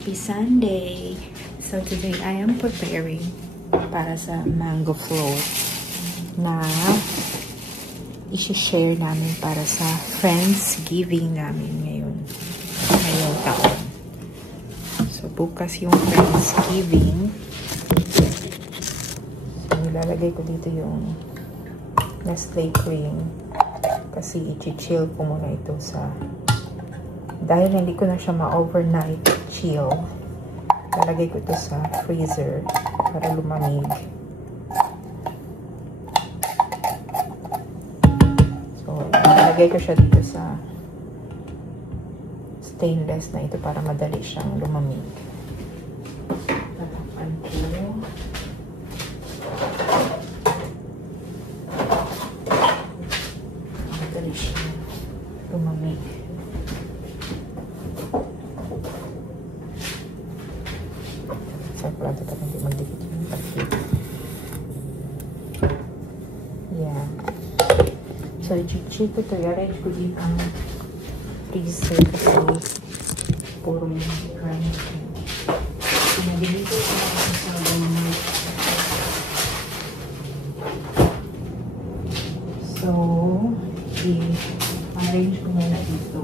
Happy Sunday! So today I am preparing para sa mango float na i-share namin para sa Friendsgiving namin ngayong taon. So bukas yung Friendsgiving. So ilalagay ko dito yung Nestle cream kasi i-chill ko muna ito dahil hindi ko na siya ma-overnight chill. Lalagay ko ito sa freezer para lumamig. So, lalagay ko siya dito sa stainless na ito para madali siyang lumamig. Tatakpan ko. Madali siyang lumamig. Sakto pa hindi magdikit yung pagkit. Yeah. So, i-chill ko ito. I-arrange ko din ang freezer kasi puro yung crunch. Pinabilis ko sa gawin. So, i-arrange ko muna dito.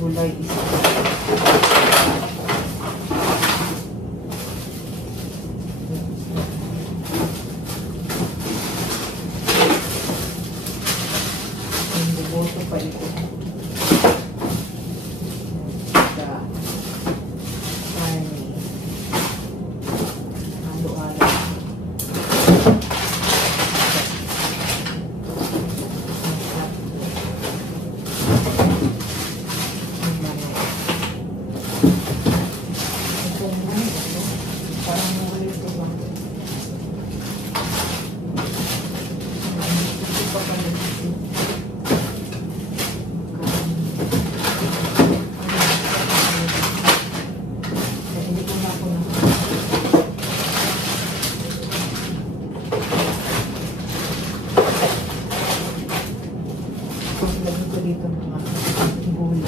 Gulay isa. Ang buboto pa ito. Dito mga gulay.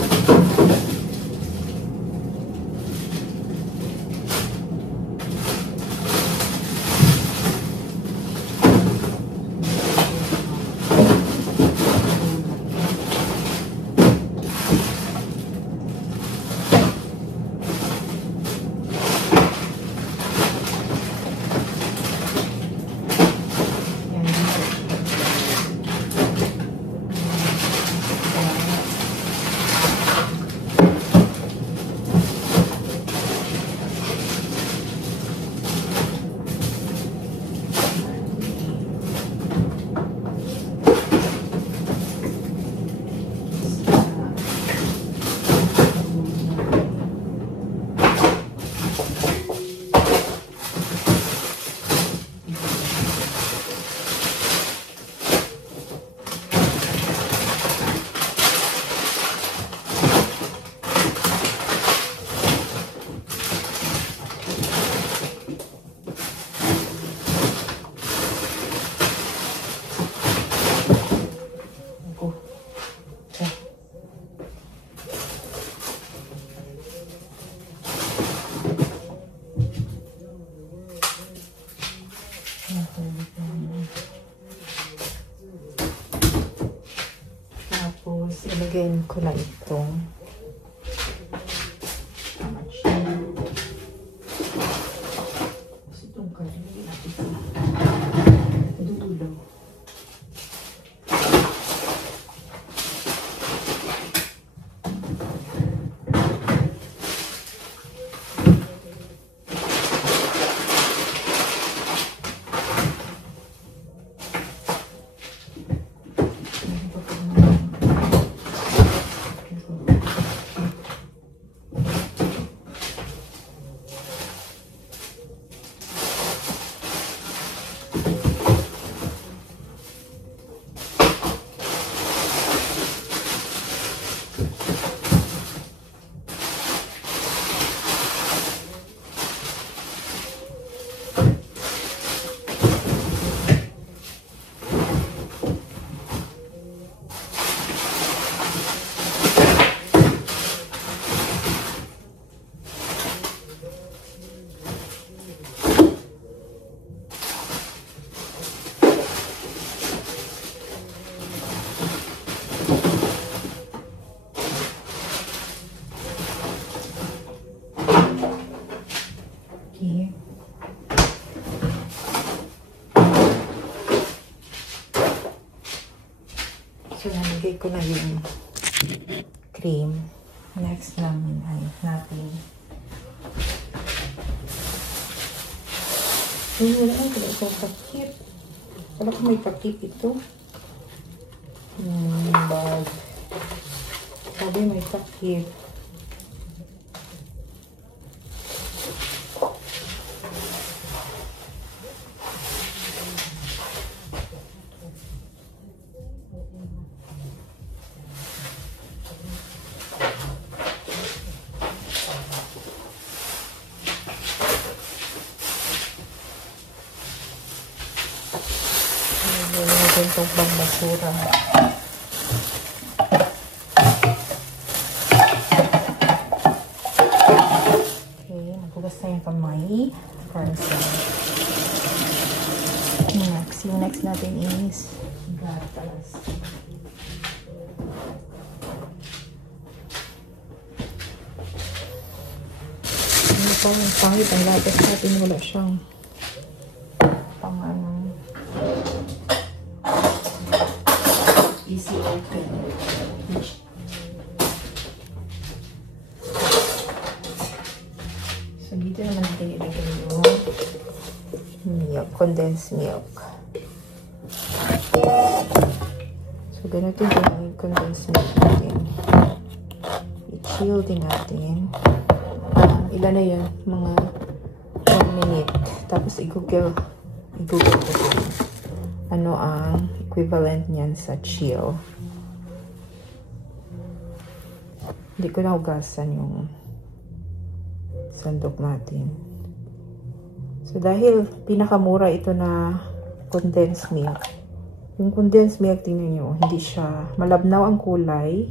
Tapos, ilagayin ko lang itong itong karili natin dulo. Nilagay ko na yung cream. Next namin ay natin. Wala itong takip. Wala ko may takip ito. Bag. Sabi may takip. Itong pang-basura. Okay, maghugas na yung kamay. Yung next natin is gatas. Ano pa yung pangit ang gatas natin? Wala siyang pang-ano. Easy open. So, dito naman natin ilagay yung milk, condensed milk. So, ganito yung condensed milk natin. I-chill din natin. Ilan na yun? Mga 1 minute. Tapos, i-google ko ano ang equivalent niyan sa chill. Hindi ko nahugasan yung sandok natin. So, dahil pinakamura ito na condensed milk. Yung condensed milk, tingnan nyo, hindi siya, malabnaw ang kulay.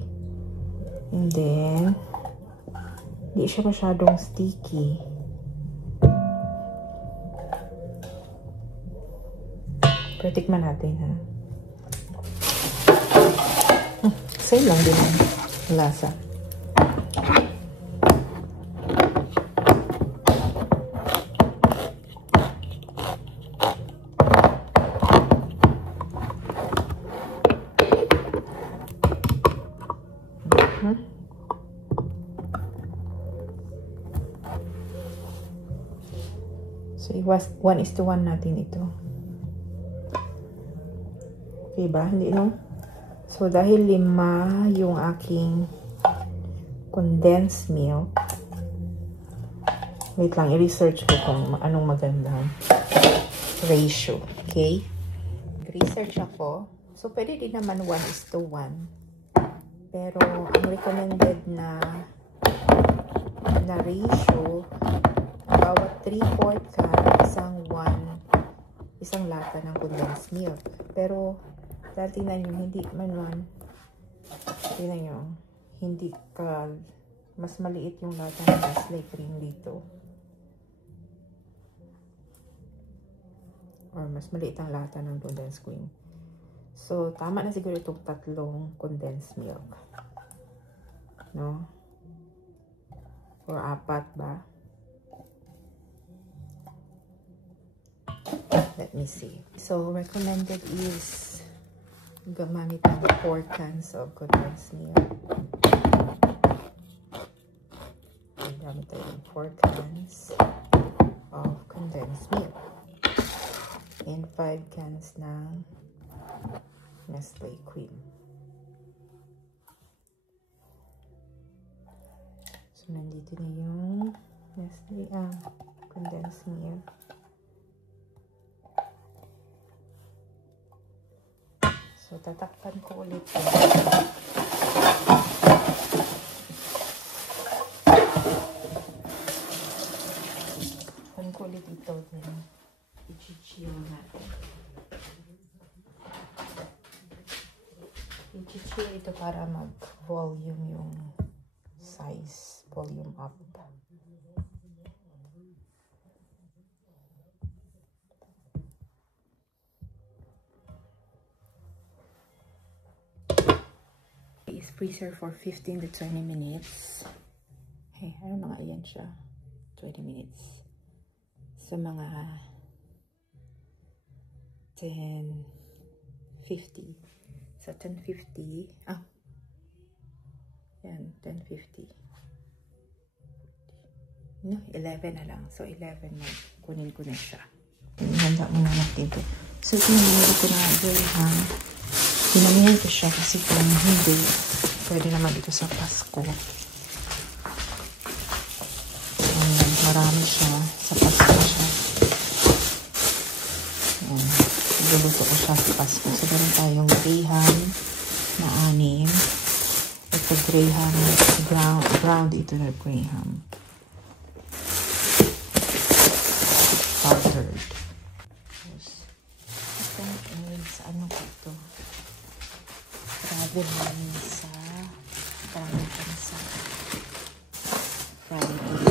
And then, hindi siya masyadong sticky. Pero tikman natin, ha? Same lang din ang lasa. So, 1:1 natin ito. Okay ba? Hindi, no? So, dahil 5 yung aking condensed milk, wait lang, i-research ko kung anong magandang ratio. Okay? Research ako. So, pwede din naman 1:1. Pero, ang recommended na ratio, bawat 3/4 ka, isang lata ng condensed milk. Pero, dahil tingnan nyo, hindi man, tingnan nyo, hindi ka, mas maliit yung lata ng Nestle cream dito. Or mas maliit ang lata ng condensed cream. So, tama na siguro itong 3 condensed milk. No? Or 4 ba? Let me see. So, recommended is gamamit ng 4 cans of condensed milk. Gamit tayo ng 4 cans of condensed milk. And 5 cans ng Nestle cream. So, nandito na yung Nestle, condensed milk. So, tatakpan ko ulit ito. Tatakpan ko ulit ito. Then, i-chill natin. I-chill ito para mag-volume yung size. Volume up. Freezer for 15 to 20 minutes. Hey, ano mga yan siya? 20 minutes. Sa mga 10:50. sa 10.50. Yan, 10.50. No, 11 na lang. So, 11 na. Kunin ko na siya. Handa muna natin ito. So, ito yung binili ko na dirham. Pinamihan ko siya kasi kung hindi, pwede naman ito sa Pasko. Marami siya. Sa Pasko siya. Ayan. Luluto ko siya sa Pasko. So, meron tayong graham na 6. Ito graham. Ground ito na graham. Powdered. Ito sa ano ko ito. Travel namin sa Friday.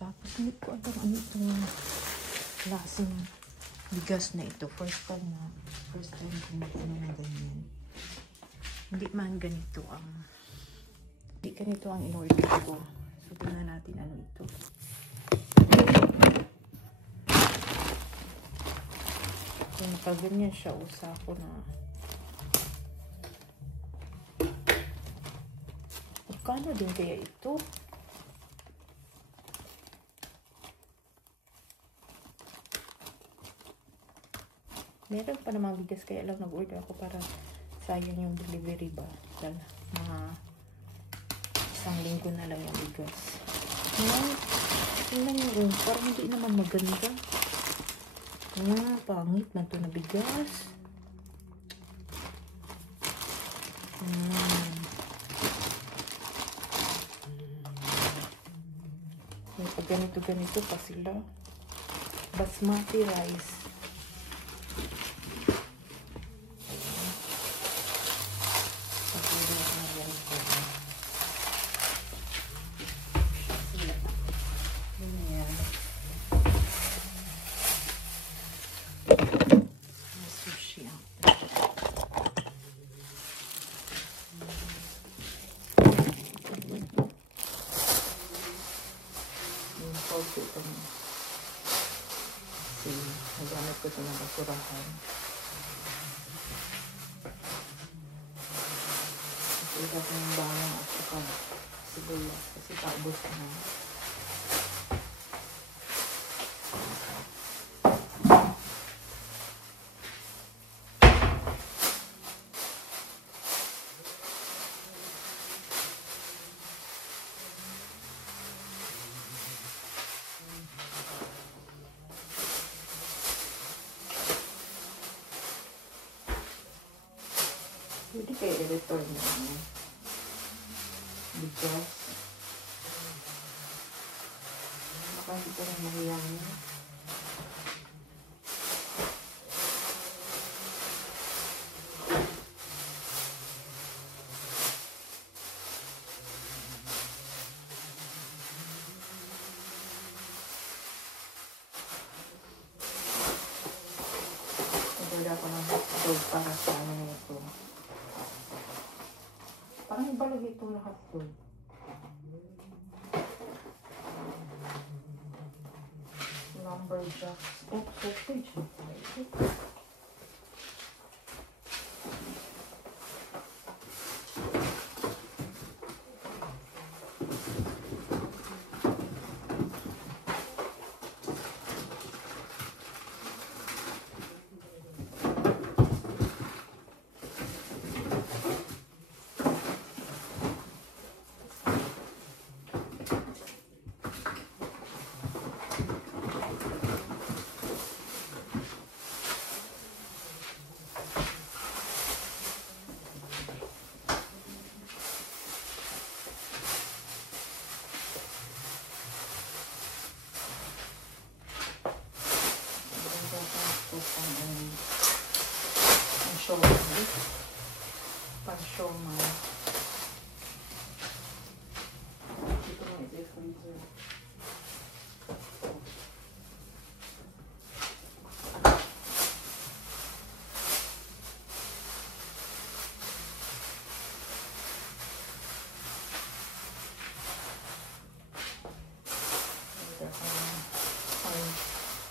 Tapos hindi ko alam ano itong klaseng bigas na ito. First time kumukuha na ganyan. Hindi man ganito ang in-order ko. So, tingnan natin ano ito. So, nakaganyan siya. Usa ko na. Magkano din kaya ito? Meron pa namang bigas kaya lang nag-order ako para sayang yung delivery ba. Dahil mga isang linggo na lang yung bigas. Tingnan nyo, parang hindi naman maganda. Pangit na ito na bigas. Pag ganito pa sila. Basmati rice. Nagamit ko ito ng basurahan. Ito ko yung bawang at saka sibuyas kasi paubos na. Pwede kayo i-return na bigas. Baka hindi ko na mahiyangin. Nagdala ko ng hotdog para sa ano na ito. Parang ibalag ito na hotdog. Lumberjacks. Sausage na tayo. Pan-siomay. Dito na ito yung freezer.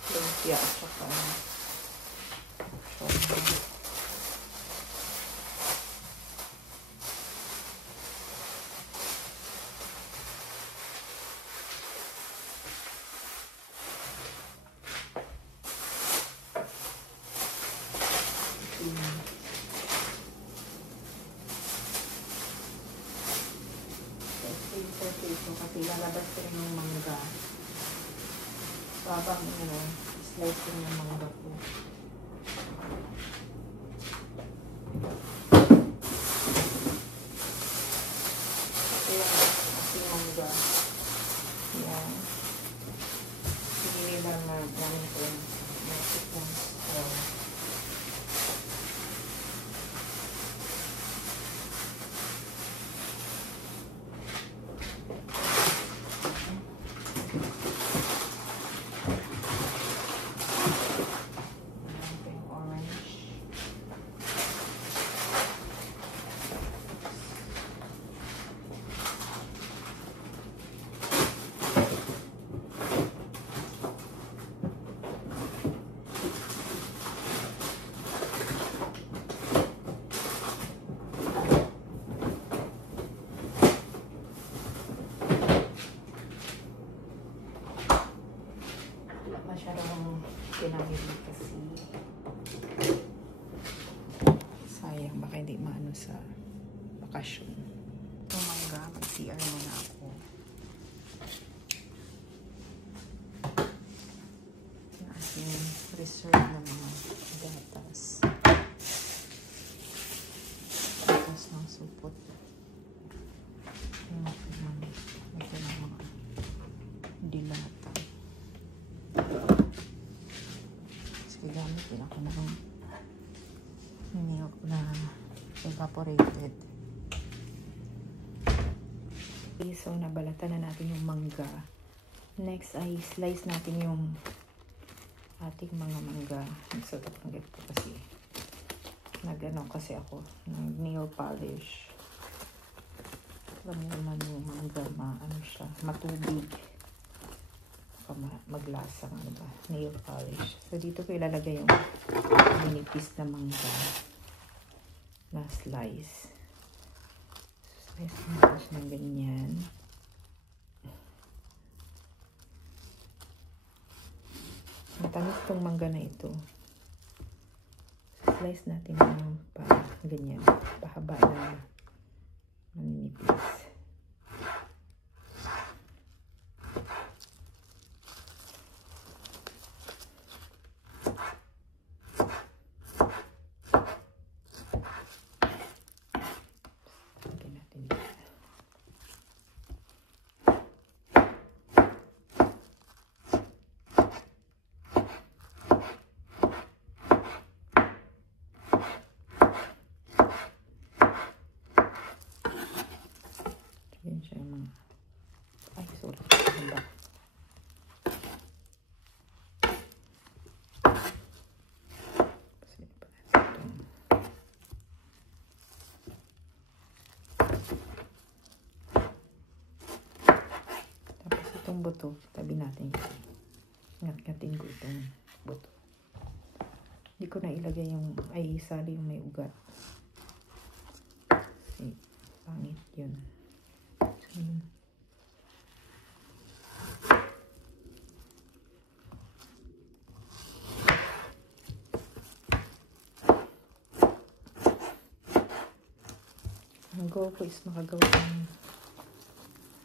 Lumpia at saka Kasi lalabas ko rin yung mangga. So, habang slice ko yung mangga ko. Kasi mangga. Yan. Hindi lang na namin ko yung chicken. Masyadong pinamili kasi sayang, baka hindi maano sa bakasyon. Oh my God, mag-CR muna ako. Yan yung reserve na mga gatas. Gatas ng supot. Yung mga dilata. Gamit din ako ng milk na evaporated. Okay, so nabalatan na natin yung mangga. Next ay slice natin yung ating mga mangga. Nagsatanggap ko kasi nag-ano kasi ako ng nail polish. Alam mo naman yung mangga, ano siya, matubig. Maglasa nga ba? Nail polish. So, dito ko ilalagay yung minipis na mangga na slice. Slice na siya ng ganyan. Matamis tong mangga na ito. Slice natin yung ganyan. Pahaba na maninipis. Yan siya yung mga... Ay, sorry. Handa. Tapos itong buto, tabi natin. Ngat-ngatin ko itong buto. Hindi ko na ilagay yung... Ay, isali yung may ugat. Kasi, pangit yun. Ang goal ko is makagawa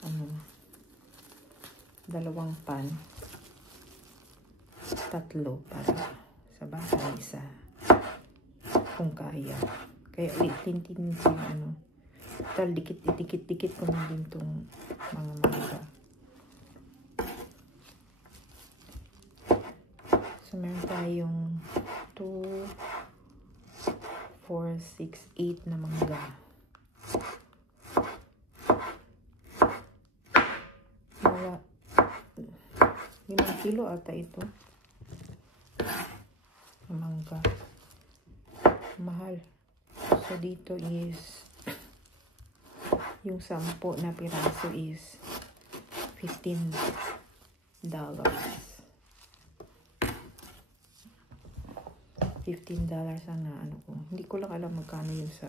ng dalawang pan, tatlo para sa bahay, isa kung kaya. Kaya tintin ko yung tal dikit ko na din itong mga mangga. So meron tayong 2, 4, 6, 8 na mangga. Mga 5 kilo ata ito. Mangga. Mahal. So dito is yung 10 na piraso is $15. $15 ang ano ko. Hindi ko lang alam magkano yun sa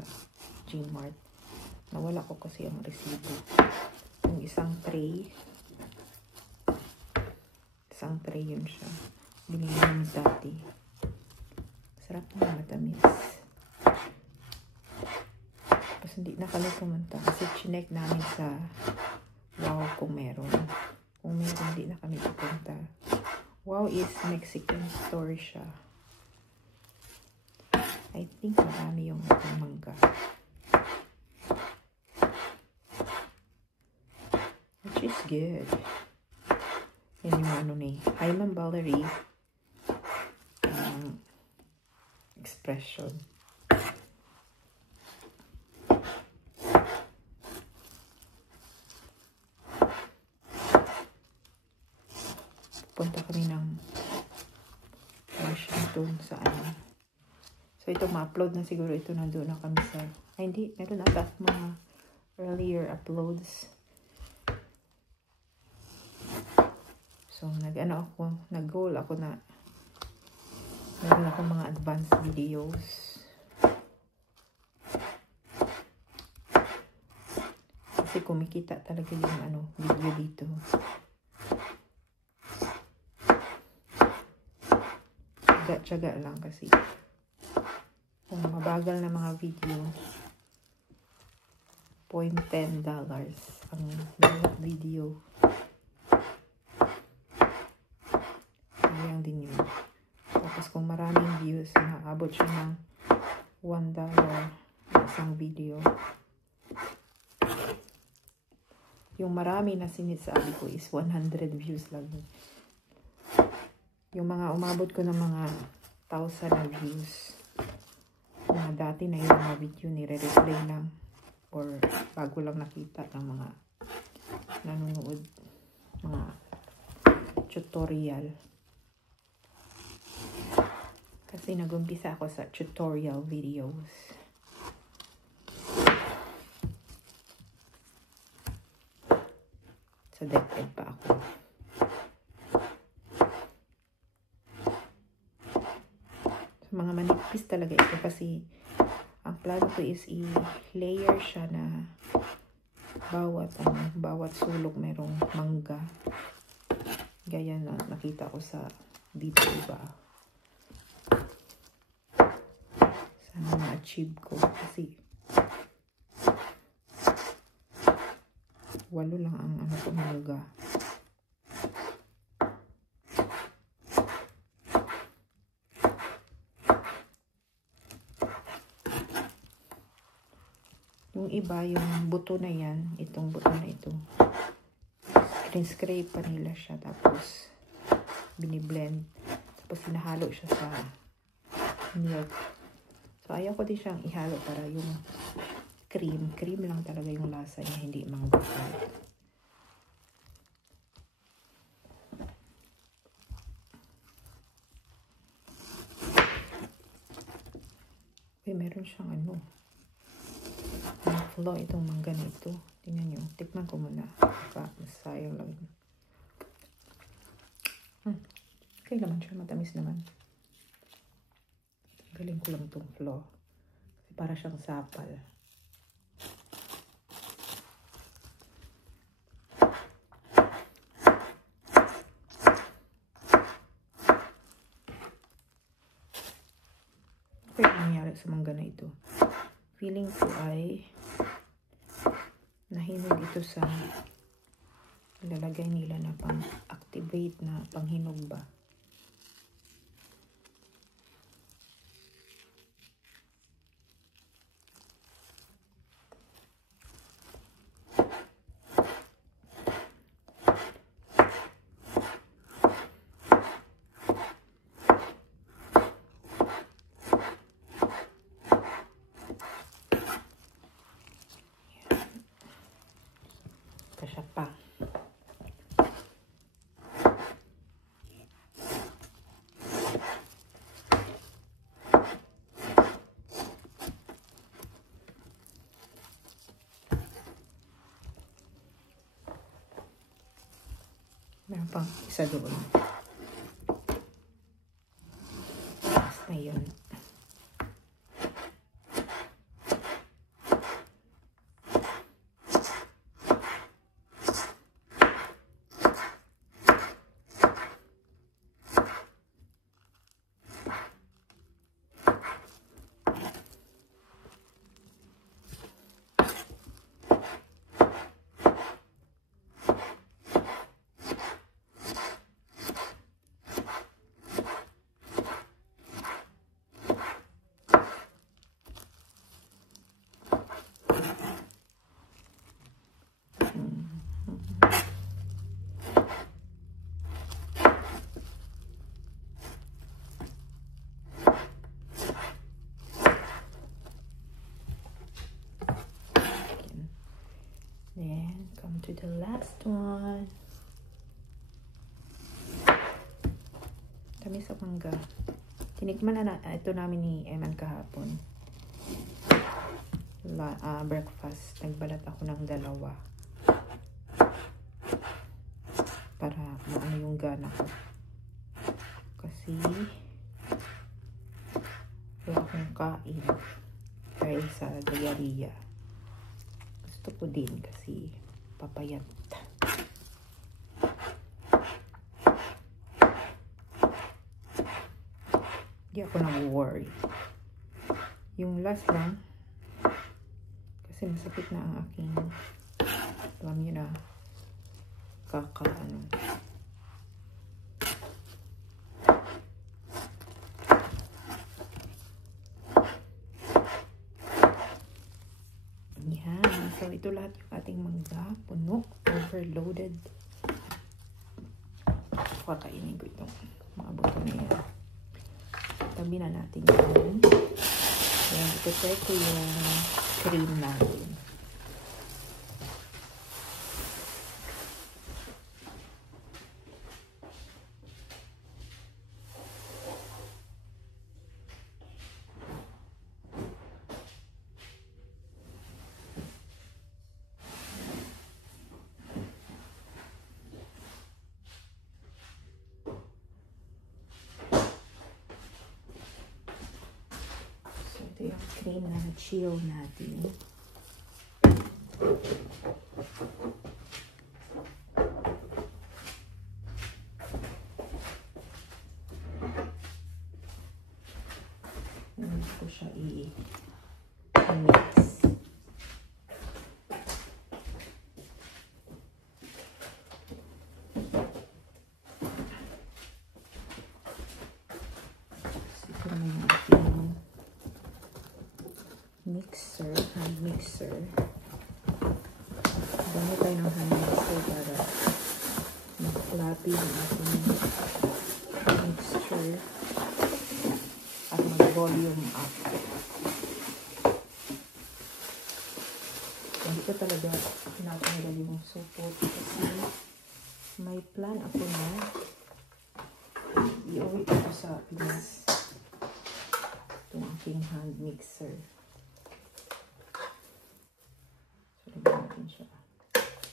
Gmart. Nawala ko kasi ang resibo. Yung isang tray yun siya. Binili namin dati. Sarap na, matamis. Tapos hindi na kami pumunta kasi chinek namin sa Wow kung meron. Kung meron, hindi na kami pupunta. Wow is Mexican store siya. I think marami yung mangga. Which is good. Yan yung ano ni Hyman Valerie expression. Punta kami ng Washington sa ano. So ito ma-upload na siguro ito, nandoon na kami sa, ay hindi, meron ata mga earlier uploads. So nag-goal ako na meron ako mga advanced videos. Kasi kumikita talaga yung ano, video dito. Tsaga lang kasi. Kung mabagal na mga video, $0.10 ang bawat video. Sayang din yun. Tapos kung maraming views, nakaabot siya ng $1 isang video. Yung marami na sinasabi ko is 100 views lang. Yung mga umabot ko ng mga 1,000 na views. Mga dati na yung mga video nire-replay lang. Or bago lang nakita ng mga nanonood. Mga tutorial. Kasi nag-umpisa ako sa tutorial videos. Sa DepEd pa ako. So, mga manipis talaga ito kasi ang plano ko is i-layer siya na bawat sulok merong mangga. Gaya na nakita ko sa video iba. Sana ma-achieve ko kasi 8 lang ang ano ko mangga. Yung iba, yung buto na yan, itong buto na ito, scrape pa nila siya, tapos biniblend, tapos hinahalo siya sa milk. So, ayaw ko din siyang ihalo para yung cream lang talaga yung lasa niya, hindi mangga. Uy, meron siyang ano, flow itong mangga na ito. Tingnan nyo, tikman ko muna. Sayang lang. Okay naman siya, matamis naman. Galing ko lang itong flow. Kasi para siyang sapal. Ano nangyari sa mangga na ito? Feeling ko ay nahinog ito sa lalagay nila na pang-activate na panghinog ba. Kasya pa. Meron pang isa doon. Basta yun. Come to the last one. Kami sa mangga. Tinikman na ito namin ni Eman kahapon. Breakfast. Nagbalat ako ng 2. Para maano yung gana ko. Kasi wala akong kain. Dahil sa diarrhea. Gusto ko din kasi papayat. Hindi ako nag-worry. Yung last lang, kasi masakit na ang aking, alam nyo na, kakaano. Yan. So, ito lahat yung ating mangga. Puno. Overloaded. Kakainin ko itong mga buto na yan. Tabi na natin yun. Ayan, ito ko yung cream natin. Ito yung cream na chill natin. Hindi ko siya i-mix. Ito na yung ating mixer, hand mixer. Gamit tayo ng hand mixer para mag-floppy yung ating mixture at mag-volume up. Hindi ko talaga pinatanggal yung support kasi may plan ako na i-uwi ko sa Pinas itong aking hand mixer. Natin siya.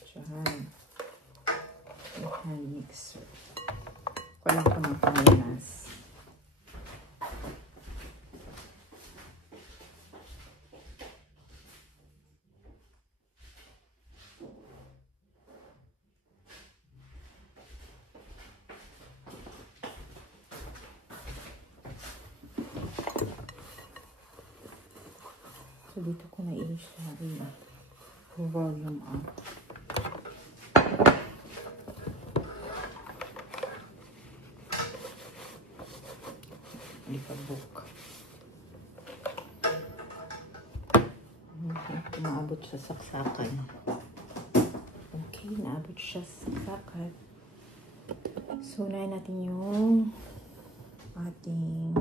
Diyan. Yung hand mixer. Walang ko ng Pilipinas. So, dito ko na i-siya volume up. Ipabuk. Naabot siya sa saksakan. Okay, naabot siya sa saksakan. So, unahin natin yung ating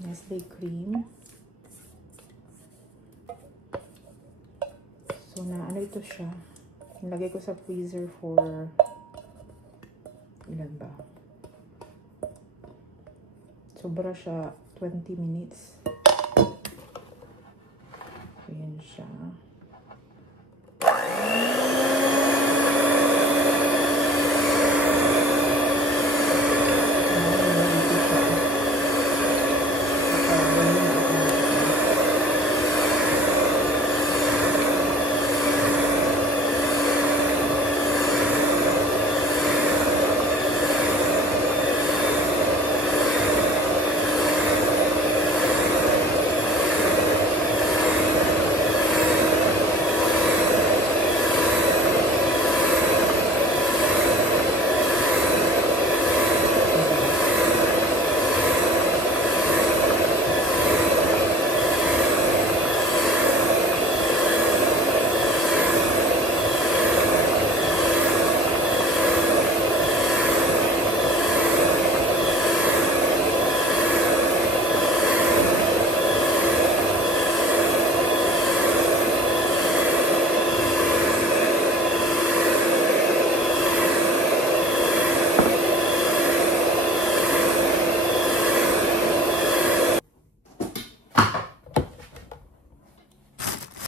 Nestle cream. So, ano ito siya. Nilagay ko sa freezer for ilan ba? Sobra siya 20 minutes. Ayan siya.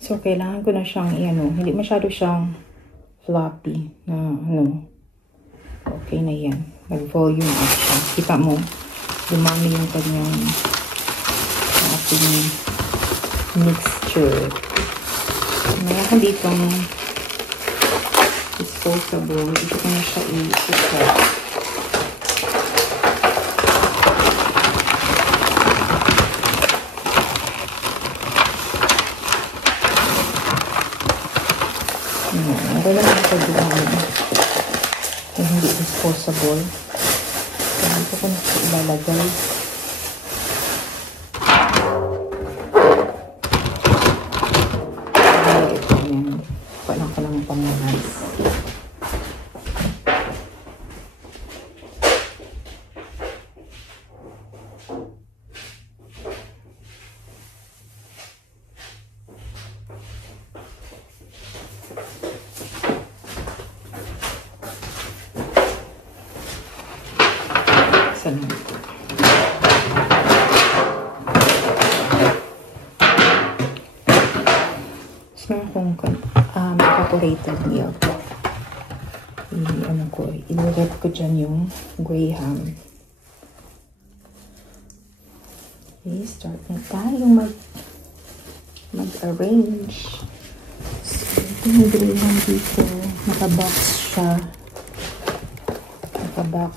So, kailangan ko na siyang hindi masyado siyang floppy na okay na yan. Nag-volume up siya. Kita mo, dumami yung kanyang ating mixture. Mayroon ko ditong disposable. Ito ko na siya i-set. Wala lang ako dumami. Hindi disposable. So, dito ko na siya ilalagay. Paano ko lang pang-nice. Evaporated milk. Ilagay ko dyan yung Graham. Okay, start na tayo mag-arrange. So, ito yung Graham dito. Naka-box siya. Naka-box.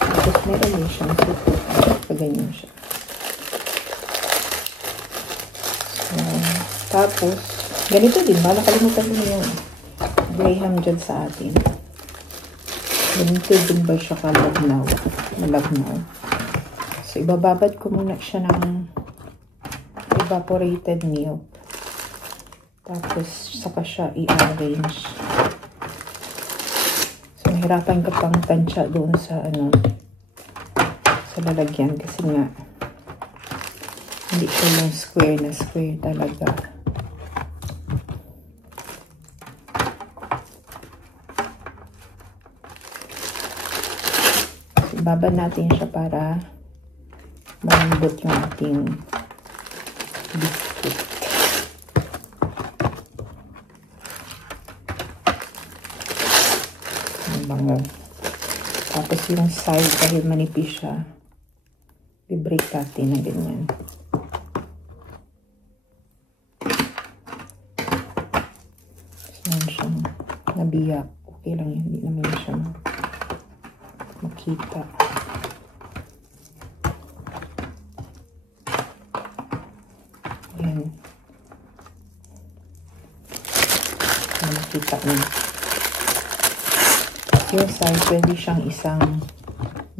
Tapos meron din siyang tuto. Paganyan siya. Tapos, ganito din ba? Nakalimutan ko na yung Graham dyan sa atin. Ganito din ba siya kalagnaw? Malagnaw. So, ibababad ko muna siya ng evaporated milk. Tapos, saka siya i-arrange. So, mahirapan ka pang tansya doon sa sa lalagyan. Kasi nga, hindi siya yung square na square talaga. Babad natin siya para malambot yung ating biscuit. Tapos yung side, dahil manipis siya, i-break natin na ganyan. Tapos siyang nabiyak. Okay lang yun, hindi naman siya makita. Ayan. Makita niyo. Yung side, pwede siyang isang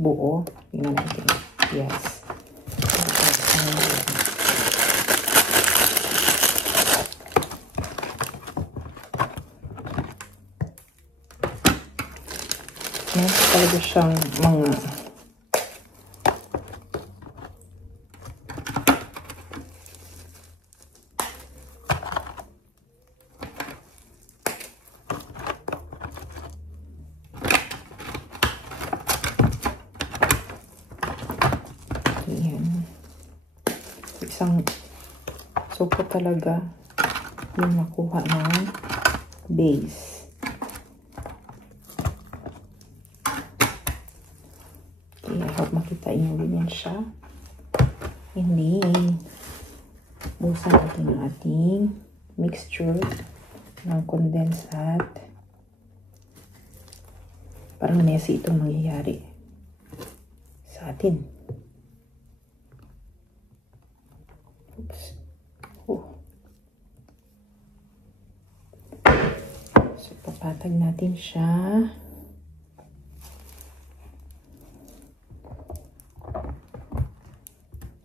buo. Tingnan natin. Yes. Meron talaga siyang mga isang suko talaga yung nakuha ng base. Okay, I hope makita nyo ganyan siya. Hindi. Busan natin ang ating mixture ng condensed at parang messy itong mangyayari sa atin. Oops. So, papatag natin siya.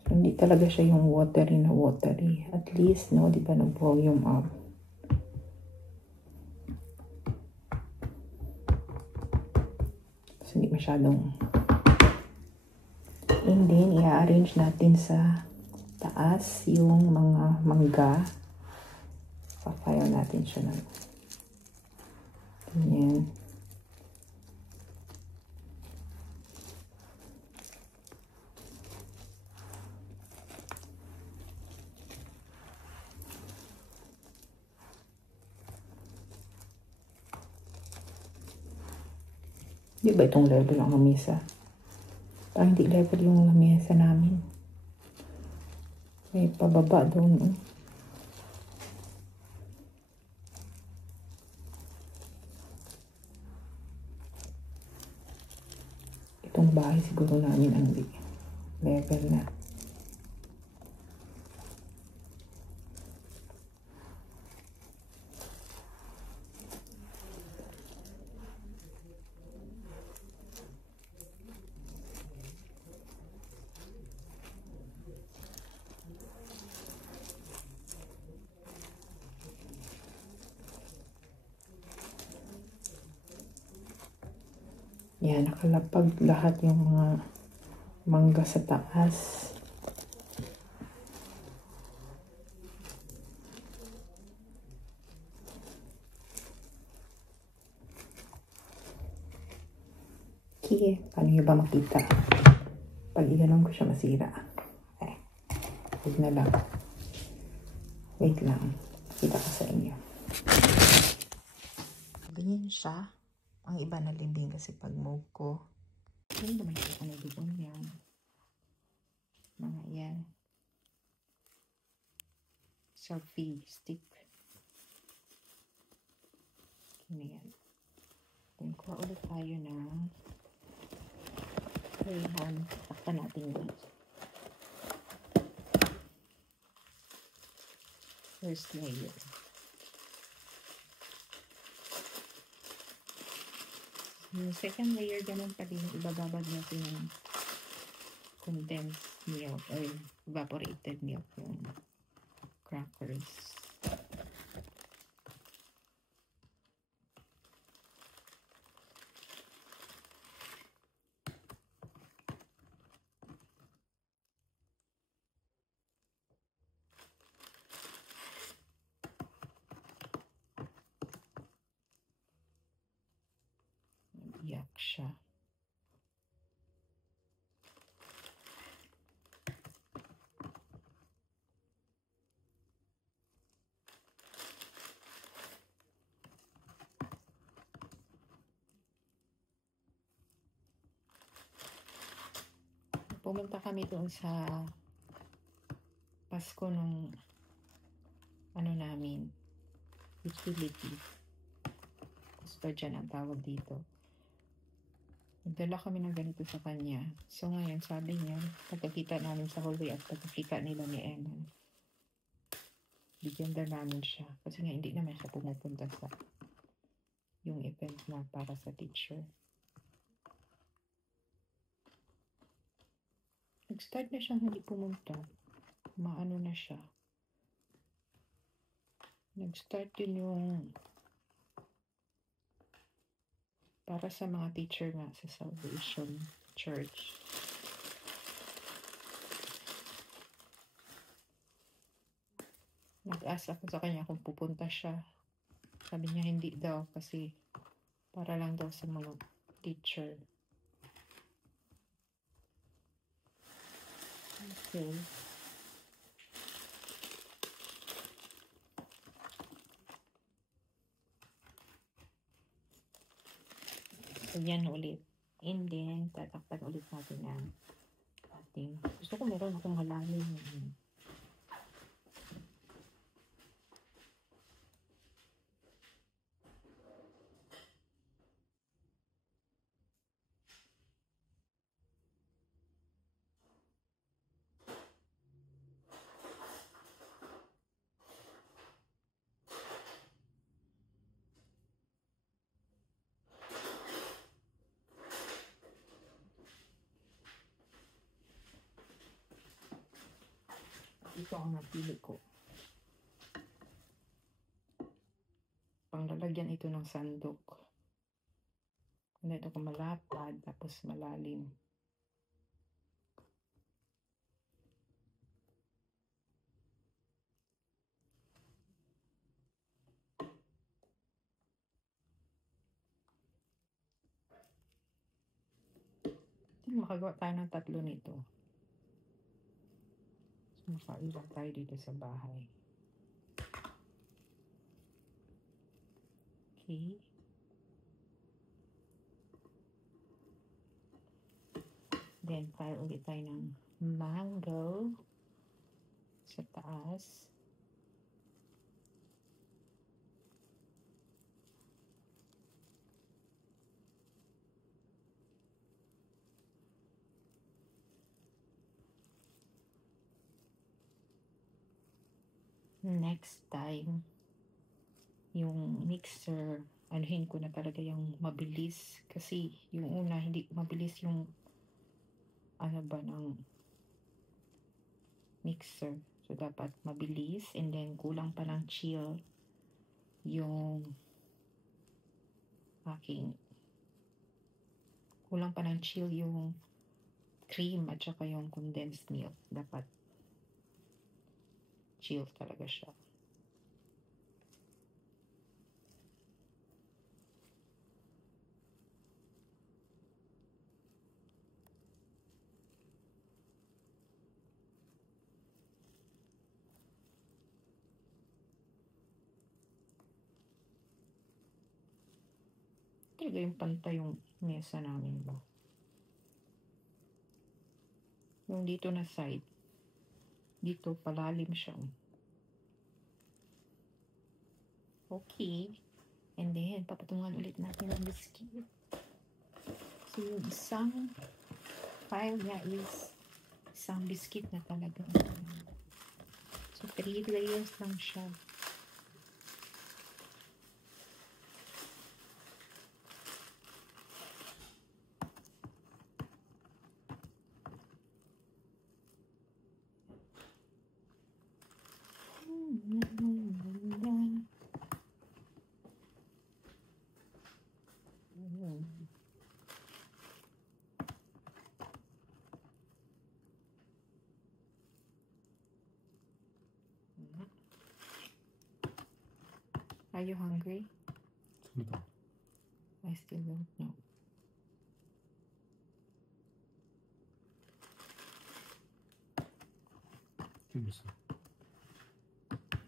So, hindi talaga siya yung watery na watery. At least, no, di ba, nag-volume up. So, hindi masyadong. And then, i-arrange natin sa taas yung mga mangga. Papayaw natin siya na ganyan. Di ba itong level ang lamesa? Parang hindi level yung lamesa namin. May pababa doon. Itong bahay siguro namin ang level na. Yan, nakalapag lahat yung mga mangga sa taas. Okay, paano nyo ba makita? Pag iganon ko siya masira. Huwag na lang. Wait lang. Kita ko sa inyo. Ganyan siya. Ang iba na limbing kasi pag move ko. Hindi naman siya ano dito yan. Mga yan. Selfie stick. Kini yan. Then kuha ulit tayo ng rayhan. Takpan natin yun. First layer. Yung second layer, ganun pa din. Ibababad natin yung condensed milk or evaporated milk yung crackers. Iyak siya. Pumunta kami doon sa Pasko ng ano namin, utility. Custodian ang tawag dito. Nagdala kami ng ganito sa kanya. So ngayon, sabi niya, pagkakita namin sa hallway at pagkakita nila ni Emma, bigyan daw namin siya. Kasi nga hindi naman siya pumupunta sa yung event na para sa teacher. Nag-start na siyang hindi pumunta. Maano na siya. Nag-start din yung para sa mga teacher nga sa Salvation Church. Nag-ask ako sa kanya kung pupunta siya. Sabi niya hindi daw kasi para lang daw sa mga teacher. Okay. So, yan ulit. And then, tatakpan ulit natin ang ating. Gusto ko meron akong malalim. Ito ang napili ko. Panglalagyan ito ng sandok. Kung ito ko malapad, tapos malalim. Makagawa tayo ng 3 nito. Makaiwan tayo dito sa bahay. Okay. then file ulit tayo ng mango sa taas. Next time, yung mixer, anuhin ko na talaga yung mabilis. Kasi yung una, hindi mabilis yung ano ba ng mixer. So, dapat mabilis. And then, kulang pa ng chill yung kulang pa ng chill yung cream at saka yung condensed milk. Dapat chill talaga siya. Talaga yung pantay yung mesa namin ba? Yung dito na side, dito palalim siya. Okay. And then, papatungan ulit natin ang biscuit. So, yung isang file niya is isang biscuit na talaga. So, 3 layers lang siya. Are you hungry? I still don't know.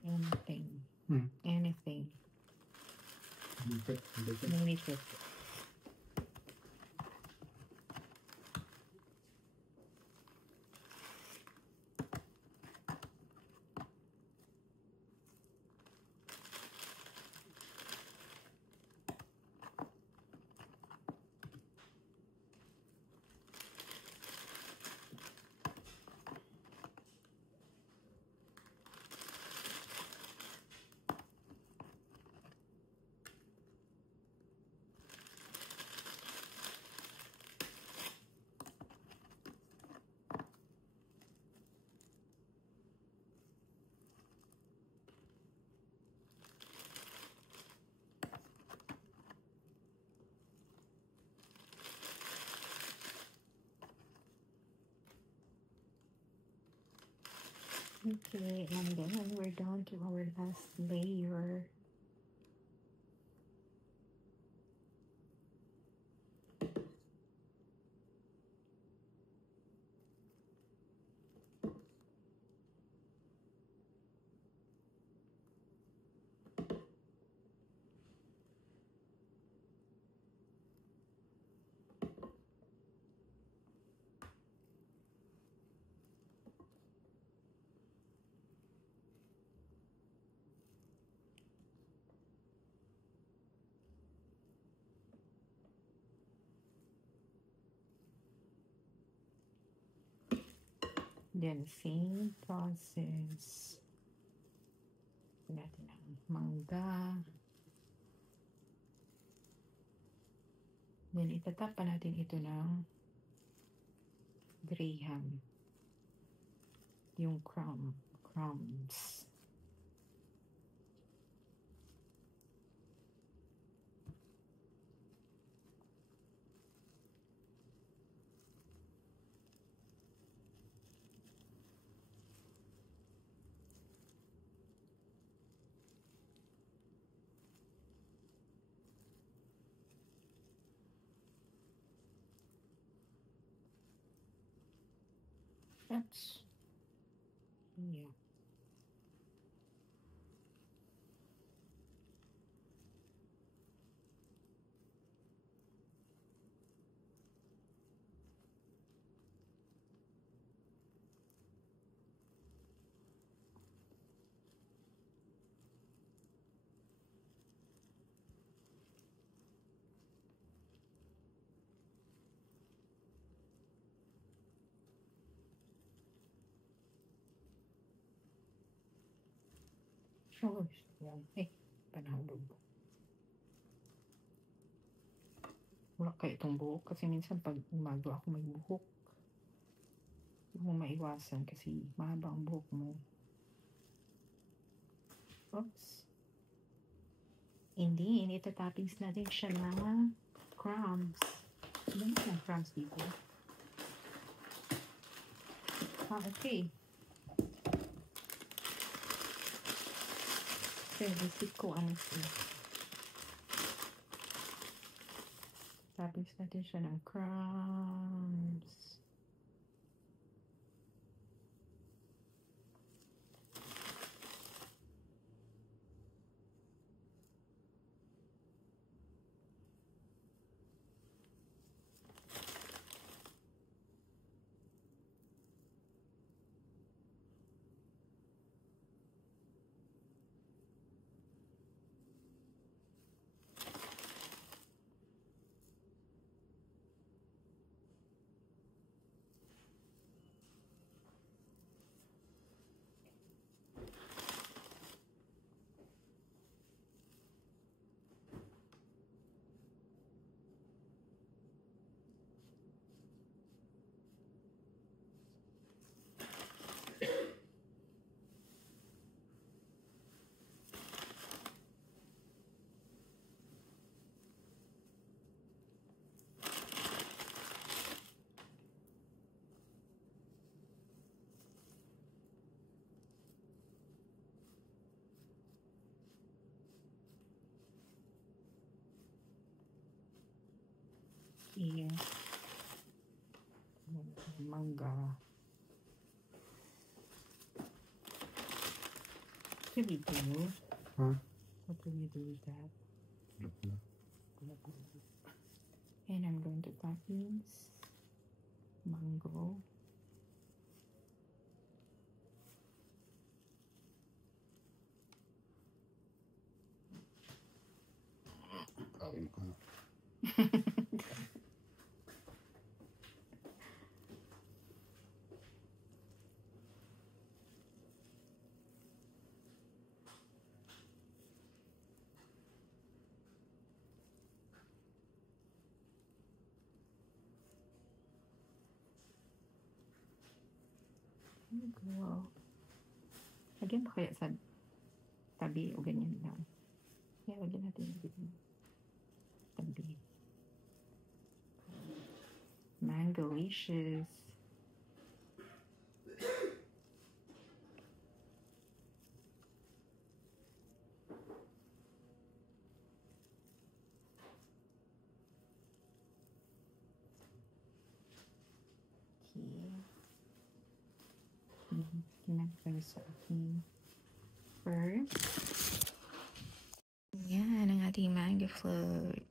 Anything. Anything. Maybe it. Okay, and then we're down to our last layer. Then, same process. Natin ang mangga. Then, itatap pa natin ito ng graham. Yung crumbs. That's, yeah. Oh, yan. Panahulog. Wala kayo itong buhok kasi minsan pag umaga ako may buhok. Hindi mo maiwasan kasi mahaba ang buhok mo. Oops. Hindi, itatappings natin siya ng crumbs. Ano yung crumbs dito? Okay. Isip ko ano siya. Toppings natin siya ng crumbs. Iya. Mangga. What do we do? Huh? What do we do with that? No. And I'm going to toppings. Mango. Kain ka. Wow. Lagyan ba kaya sa tabi o ganyan lang? Kaya lagyan natin dito. Tabi. Mango-licious. Okay. Ginagawa sa aking first. Yan ang ating mango float.